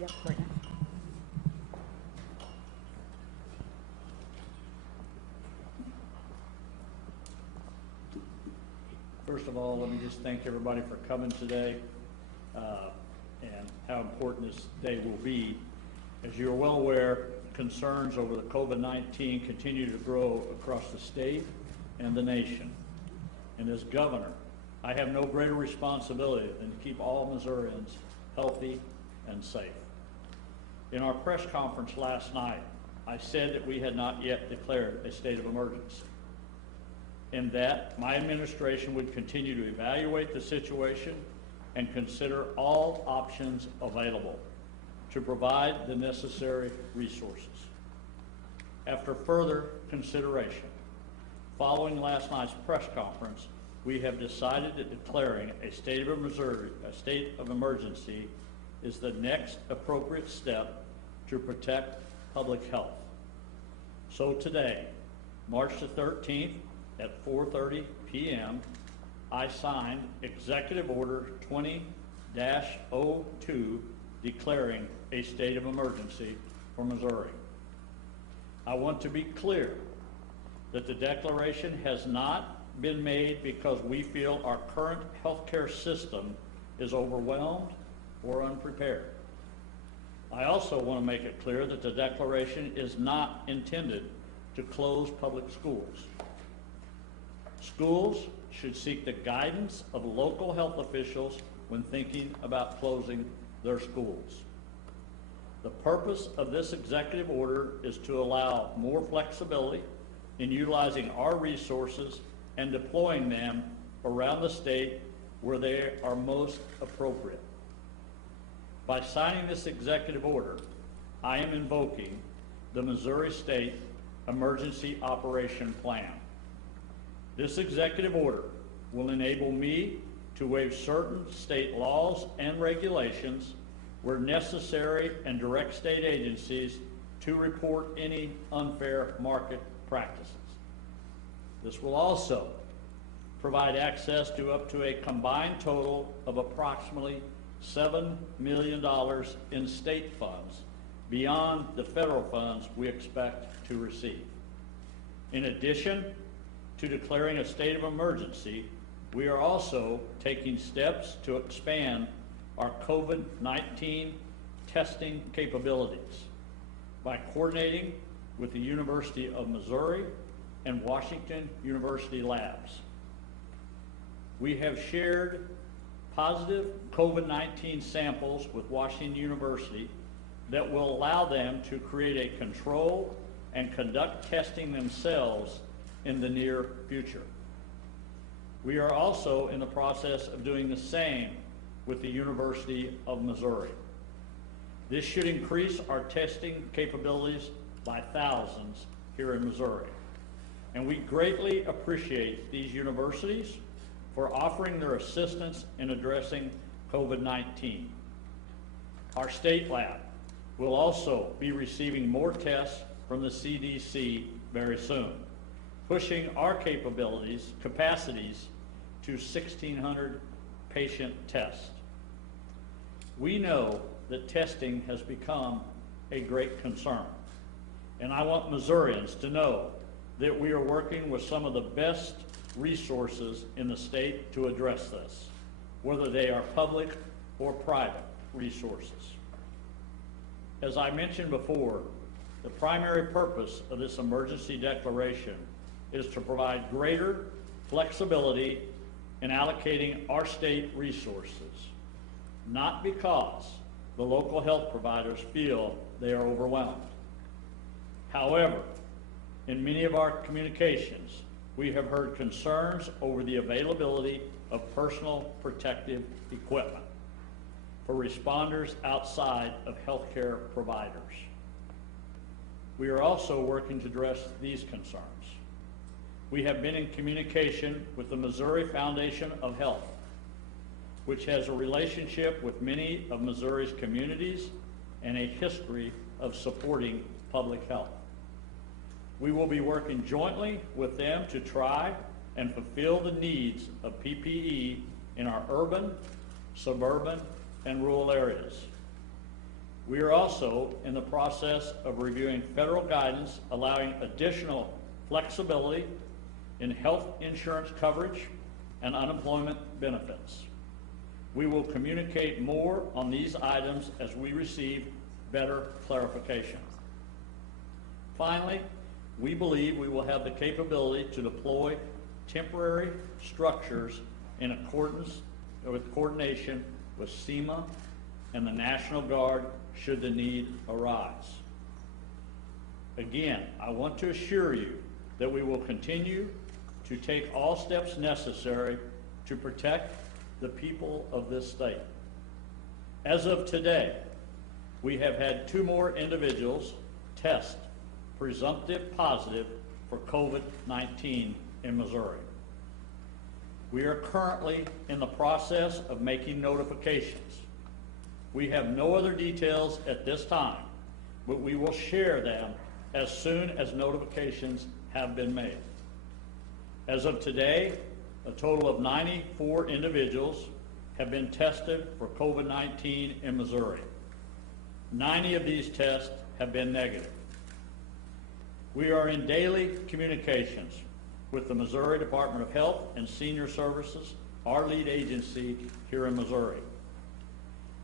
Yep, right now. First of all, let me just thank everybody for coming today and how important this day will be. As you're well aware, concerns over the COVID-19 continue to grow across the state and the nation. And as governor, I have no greater responsibility than to keep all Missourians healthy and safe. In our press conference last night, I said that we had not yet declared a state of emergency, and that my administration would continue to evaluate the situation and consider all options available to provide the necessary resources. After further consideration, following last night's press conference, we have decided that declaring a state of emergency is the next appropriate step to protect public health. So today, March the 13th at 4:30 p.m., I signed Executive Order 20-02 declaring a state of emergency for Missouri. I want to be clear that the declaration has not been made because we feel our current healthcare system is overwhelmed or unprepared. I also want to make it clear that the declaration is not intended to close public schools. Schools should seek the guidance of local health officials when thinking about closing their schools. The purpose of this executive order is to allow more flexibility in utilizing our resources and deploying them around the state where they are most appropriate. By signing this executive order, I am invoking the Missouri State Emergency Operation Plan. This executive order will enable me to waive certain state laws and regulations where necessary and direct state agencies to report any unfair market practices. This will also provide access to up to a combined total of approximately $7 million in state funds beyond the federal funds we expect to receive. In addition to declaring a state of emergency, we are also taking steps to expand our COVID-19 testing capabilities by coordinating with the University of Missouri and Washington University labs. We have shared positive COVID-19 samples with Washington University that will allow them to create a control and conduct testing themselves in the near future. We are also in the process of doing the same with the University of Missouri. This should increase our testing capabilities by thousands here in Missouri. And we greatly appreciate these universities for offering their assistance in addressing COVID-19. Our state lab will also be receiving more tests from the CDC very soon, pushing our capacities to 1,600 patient tests. We know that testing has become a great concern, and I want Missourians to know that we are working with some of the best resources in the state to address this, whether they are public or private resources. As I mentioned before, the primary purpose of this emergency declaration is to provide greater flexibility in allocating our state resources, not because the local health providers feel they are overwhelmed. However, in many of our communications, we have heard concerns over the availability of personal protective equipment for responders outside of healthcare providers. We are also working to address these concerns. We have been in communication with the Missouri Foundation of Health, which has a relationship with many of Missouri's communities and a history of supporting public health. We will be working jointly with them to try and fulfill the needs of PPE in our urban, suburban, and rural areas. We are also in the process of reviewing federal guidance allowing additional flexibility in health insurance coverage and unemployment benefits. We will communicate more on these items as we receive better clarification. Finally, we believe we will have the capability to deploy temporary structures in accordance with coordination with SEMA and the National Guard should the need arise. Again, I want to assure you that we will continue to take all steps necessary to protect the people of this state. As of today, we have had 2 more individuals test presumptive positive for COVID-19 in Missouri. We are currently in the process of making notifications. We have no other details at this time, but we will share them as soon as notifications have been made. As of today, a total of 94 individuals have been tested for COVID-19 in Missouri. 90 of these tests have been negative. We are in daily communications with the Missouri Department of Health and Senior Services, our lead agency here in Missouri.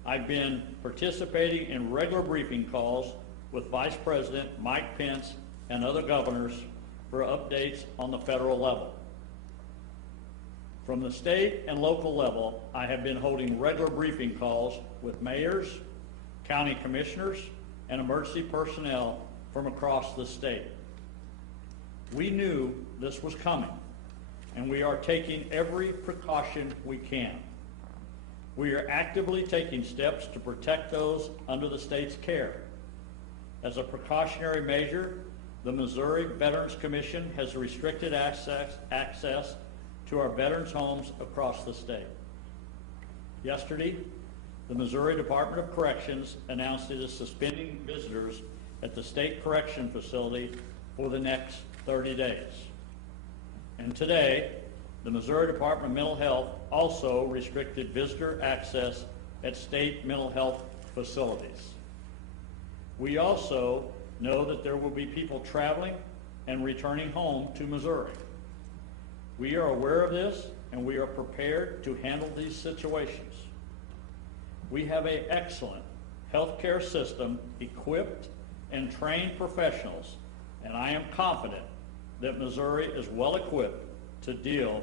I've been participating in regular briefing calls with Vice President Mike Pence and other governors for updates on the federal level. From the state and local level, I have been holding regular briefing calls with mayors, county commissioners, and emergency personnel from across the state. We knew this was coming, and we are taking every precaution we can. We are actively taking steps to protect those under the state's care. As a precautionary measure, the Missouri Veterans Commission has restricted access to our veterans' homes across the state. Yesterday, the Missouri Department of Corrections announced it is suspending visitors at the state correction facility for the next 30 days. And today, the Missouri Department of Mental Health also restricted visitor access at state mental health facilities. We also know that there will be people traveling and returning home to Missouri. We are aware of this, and we are prepared to handle these situations. We have an excellent healthcare system equipped and trained professionals, and I am confident that Missouri is well equipped to deal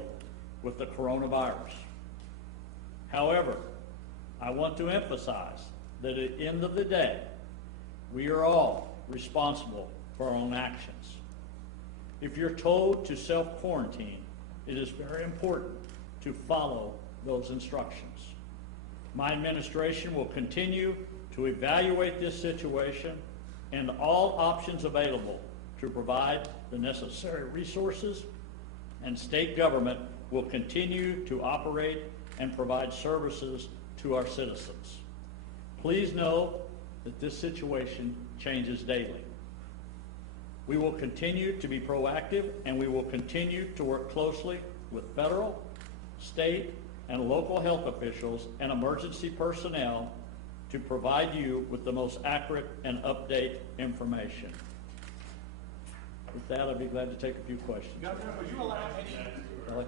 with the coronavirus. However, I want to emphasize that at the end of the day, we are all responsible for our own actions. If you're told to self-quarantine, it is very important to follow those instructions. My administration will continue to evaluate this situation and all options available to provide the necessary resources, and state government will continue to operate and provide services to our citizens. Please know that this situation changes daily. We will continue to be proactive, and we will continue to work closely with federal, state, and local health officials and emergency personnel to provide you with the most accurate and up-to-date information. With that, I'd be glad to take a few questions. Governor, would you allow any? Kelly?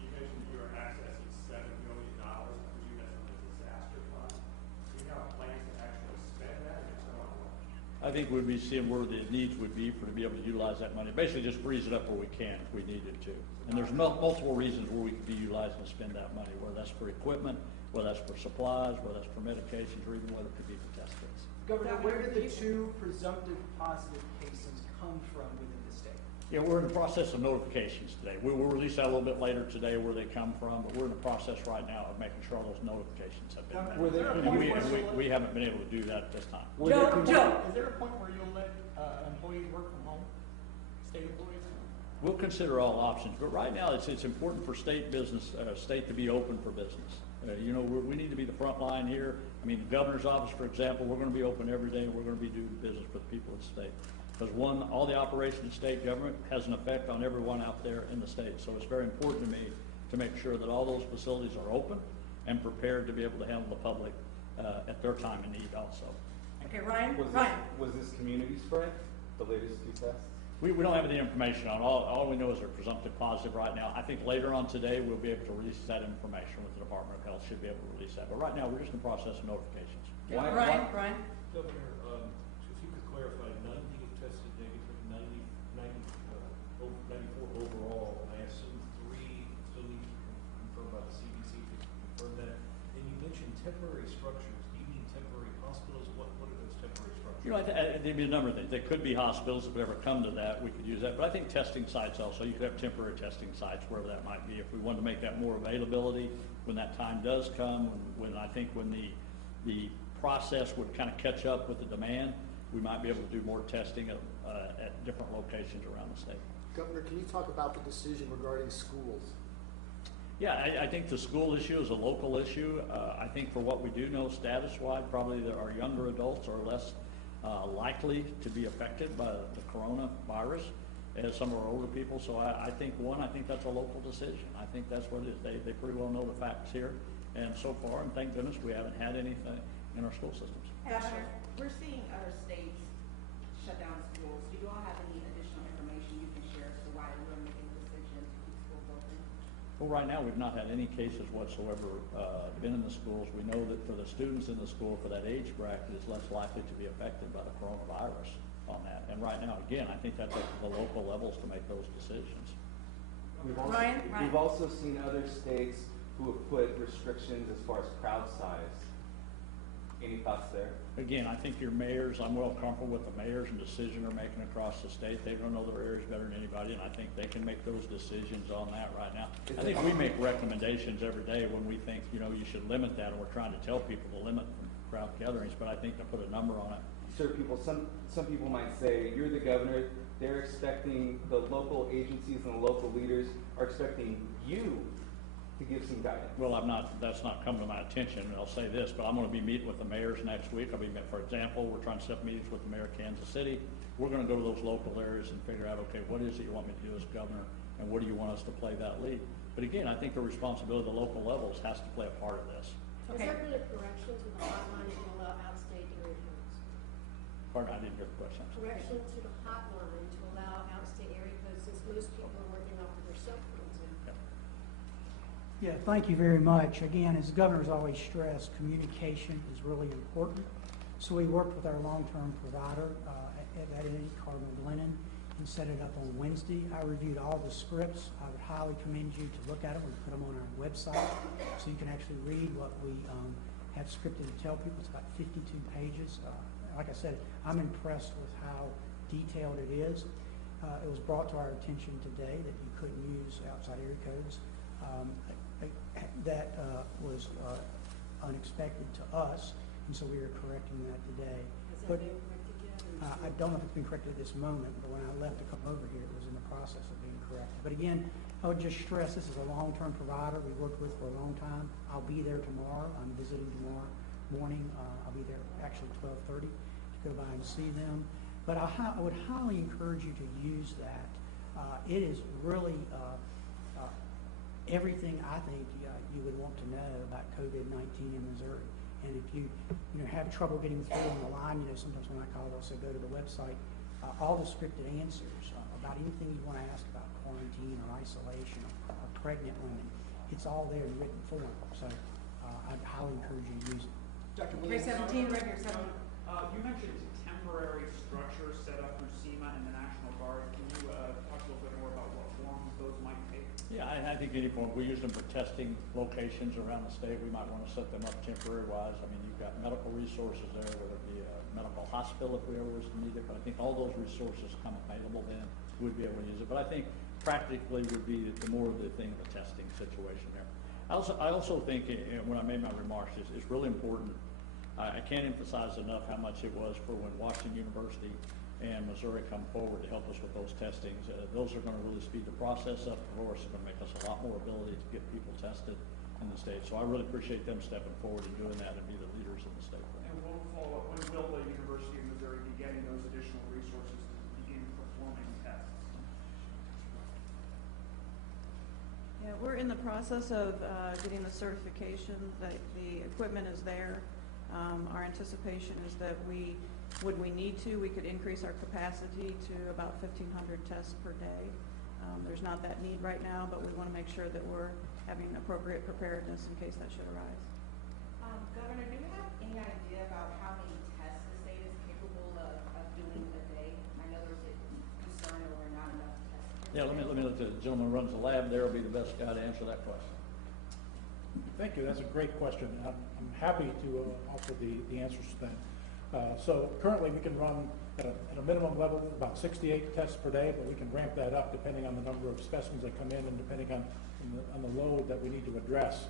You mentioned you were accessing $7 million. I presume that's from the disaster fund. Do you have plans to actually spend that, or just on what? I think we'd be seeing where the needs would be to be able to utilize that money. Basically, just freeze it up where we can if we needed to. And there's multiple reasons where we could be utilizing to spend that money, whether that's for equipment, whether that's for supplies, whether that's for medications, or even whether it could be for test kits. Governor, where did the 2 presumptive positive cases come from within the state? Yeah, we're in the process of notifications today. We will release that a little bit later today where they come from, but we're in the process right now of making sure all those notifications have been Were made. there And we haven't been able to do that at this time. Joe, is there a point where you'll let employees work from home? State employees? We'll consider all options, but right now it's important for state business, state to be open for business. We need to be the front line here. I mean, the governor's office, for example, we're going to be open every day. We're going to be doing business with people in the state. Because one, all the operation of state government has an effect on everyone out there in the state. So it's very important to me to make sure that all those facilities are open and prepared to be able to handle the public at their time of need also. And Okay, Ryan? Was Ryan? this community spread, the latest two tests? We don't have any information on it. All we know is they're presumptive positive right now. I think later on today, we'll be able to release that information with the Department of Health, should be able to release that. But right now, we're just in the process of notifications. Okay, Why- Ryan? why- Ryan? Governor, if you could clarify, 90 have tested negative, 94 overall. I assume 3 still need to be confirmed by the CDC to confirm that. And you mentioned temporary structures. Do you mean temporary hospitals? What are those temporary structures? You know, there'd be a number of things. They could be hospitals. If we ever come to that, we could use that. But I think testing sites also, you could have temporary testing sites, wherever that might be. If we wanted to make that more availability when that time does come, when I think when the process would kind of catch up with the demand, we might be able to do more testing at different locations around the state. Governor, can you talk about the decision regarding schools? Yeah, I think the school issue is a local issue. I think for what we do know status-wide, probably our younger adults are less likely to be affected by the coronavirus as some of our older people. So I think that's a local decision. I think that's what it is. They pretty well know the facts here. And so far, and thank goodness, we haven't had anything in our school systems. Ashley? We're seeing other states shut down schools. Do you all have any additional information you can share as to why we're making the decision to keep schools open? Well, right now, we've not had any cases whatsoever been in the schools. We know that for the students in the school, for that age bracket, is less likely to be affected by the coronavirus on that. And right now, again, I think that's up to the local levels to make those decisions. Ryan? We've also seen other states who have put restrictions as far as crowd size. Any thoughts there? Again, I think your mayors, I'm well comfortable with the mayors and decision they're making across the state. They don't know their areas better than anybody, and I think they can make those decisions on that right now. I think we make recommendations every day when we think, you should limit that, and we're trying to tell people to limit crowd gatherings, but I think to put a number on it. Sir, some people might say, you're the governor, they're expecting, the local agencies and the local leaders are expecting you to give some guidance. Well, that's not come to my attention, and I'll say this, but I'm gonna be meeting with the mayors next week. For example, we're trying to set up meetings with the mayor of Kansas City. We're gonna go to those local areas and figure out, okay, what is it you want me to do as governor, and what do you want us to play that lead? But again, I think the responsibility of the local levels has to play a part of this. Has there been a correction to the hotline to allow out-of-state area codes? Pardon, I didn't hear the question. Correction to the hotline to allow out-of-state area codes, since most people are working off of their cell phones now. Yeah. Yeah, thank you very much. Again, as the governor's always stressed, communication is really important. So we worked with our long-term provider at Eddie Cardinal Glennon and set it up on Wednesday. I reviewed all the scripts. I would highly commend you to look at them. We put them on our website so you can actually read what we have scripted to tell people. It's about 52 pages. Like I said, I'm impressed with how detailed it is. It was brought to our attention today that you couldn't use outside area codes. That was unexpected to us, and so we are correcting that today. Has But that been corrected yet? or is I it- don't know if it's been corrected at this moment, but when I left to come over here, it was in the process of being corrected. But again, I would just stress this is a long-term provider we've worked with for a long time. I'll be there tomorrow. I'm visiting tomorrow morning. I'll be there actually 12:30 to go by and see them. But I would highly encourage you to use that. It is really everything I think you would want to know about COVID-19 in Missouri. And if you have trouble getting through on the line, sometimes when I call, they'll say go to the website. All the scripted answers about anything you want to ask about quarantine or isolation or pregnant women, it's all there in written form. So I'd highly encourage you to use it. Dr. Okay, Williams? 17, right here, 17. You mentioned temporary structures set up through SEMA and the National Guard. Can you talk a little bit more about what forms those might take? Yeah, I think any point, we use them for testing locations around the state. We might want to set them up temporary wise. I mean, you've got medical resources there, whether it be a medical hospital if we ever was to need it. But I think all those resources come available then, we'd be able to use it. But I think practically would be the more of the thing of a testing situation there. I also think, when I made my remarks, it's really important. I can't emphasize enough how much it was for when Washington University and Missouri come forward to help us with those testings. Those are going to really speed the process up. Of course, it's going to make us a lot more ability to get people tested in the state. So I really appreciate them stepping forward and doing that and be the leaders in the state. And we'll follow up. When will the University of Missouri be getting those additional resources to begin performing tests? Yeah, we're in the process of getting the certification that the equipment is there. Our anticipation is that when we need to, we could increase our capacity to about 1,500 tests per day. There's not that need right now, but we want to make sure that we're having appropriate preparedness in case that should arise. Governor, do you have any idea about how many tests the state is capable of doing a day? I know there's a concern over not enough tests. Yeah, let me let the gentleman who runs the lab there will be the best guy to answer that question. Thank you. That's a great question. I'm happy to offer the answers to that. So currently we can run at a minimum level about 68 tests per day, but we can ramp that up depending on the number of specimens that come in and depending on the load that we need to address.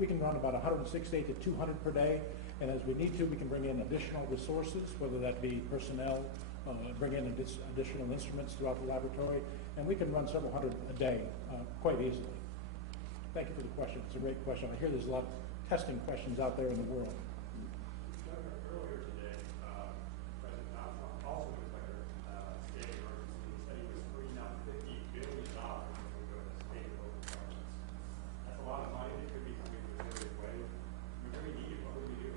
We can run about 168 to 200 per day, and as we need to, we can bring in additional resources, whether that be personnel, bring in additional instruments throughout the laboratory, and we can run several hundred a day quite easily. Thank you for the question. It's a great question. I hear there's a lot of testing questions out there in the world. Governor, earlier today, President Donald Trump also declared state emergency and said he was freeing up $50 billion to go to state and local governments. That's a lot of money that could be coming to Missouri's way. We really need it. What would we do?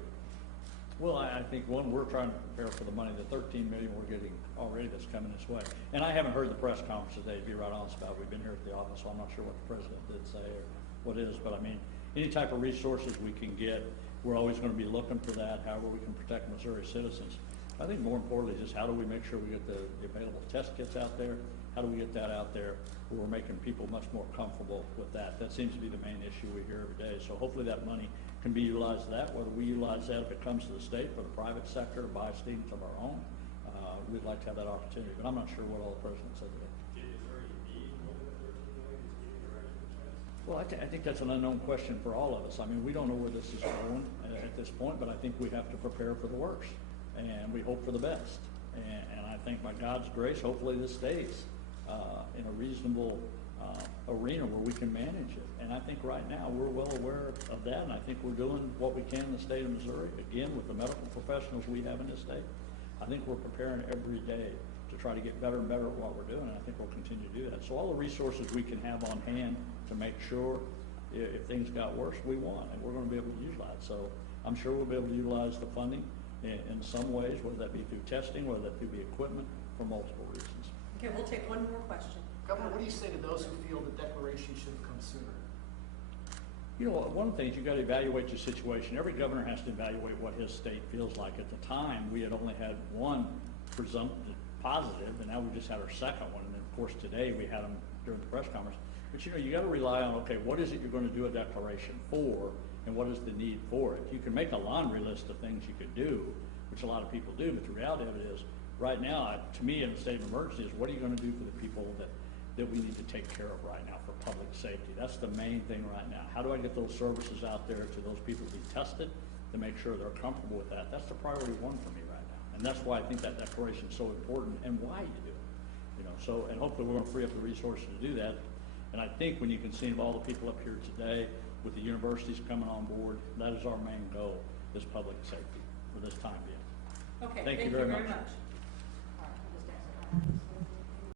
Well, I think, one, we're trying to prepare for the money, the $13 million we're getting already that's coming this way. And I haven't heard the press conference today, to be right honest about it. We've been here at the office, so I'm not sure what the president did say or what is, but I mean, any type of resources we can get, we're always going to be looking for that, however we can protect Missouri citizens. I think more importantly, just how do we make sure we get the available test kits out there? How do we get that out there where we're making people much more comfortable with that? That seems to be the main issue we hear every day. So hopefully that money can be utilized to that, whether we utilize that if it comes to the state for the private sector to buy students of our own. We'd like to have that opportunity, but I'm not sure what all the president said today. Well, I think that's an unknown question for all of us. I mean, we don't know where this is going at this point, but I think we have to prepare for the worst, and we hope for the best. And I think by God's grace, hopefully this stays in a reasonable arena where we can manage it. And I think right now we're well aware of that, and I think we're doing what we can in the state of Missouri, again, with the medical professionals we have in this state. I think we're preparing every day to try to get better and better at what we're doing, and I think we'll continue to do that. So all the resources we can have on hand to make sure if things got worse, we want, and we're going to be able to utilize. So I'm sure we'll be able to utilize the funding in some ways, whether that be through testing, whether that be the equipment, for multiple reasons. Okay, we'll take one more question. Governor, what do you say to those who feel the declaration should have come sooner? You know, one thing is you got to evaluate your situation. Every governor has to evaluate what his state feels like. At the time, we had only had one presumptive positive, and now we just had our second one. And then, of course, today we had them during the press conference. But, you know, you got to rely on, okay, what is it you're going to do a declaration for, and what is the need for it? You can make a laundry list of things you could do, which a lot of people do, but the reality of it is, right now, to me, in a state of emergency, is what are you going to do for the people that we need to take care of right now for public safety? That's the main thing right now. How do I get those services out there to those people to be tested, to make sure they're comfortable with that? That's the priority one for me right now. And that's why I think that declaration is so important and why you do it. You know, so, and hopefully we're going to free up the resources to do that. And I think when you can see all the people up here today with the universities coming on board, that is our main goal, is public safety for this time being. Okay, Thank you very much. All right, Ms. Dexter.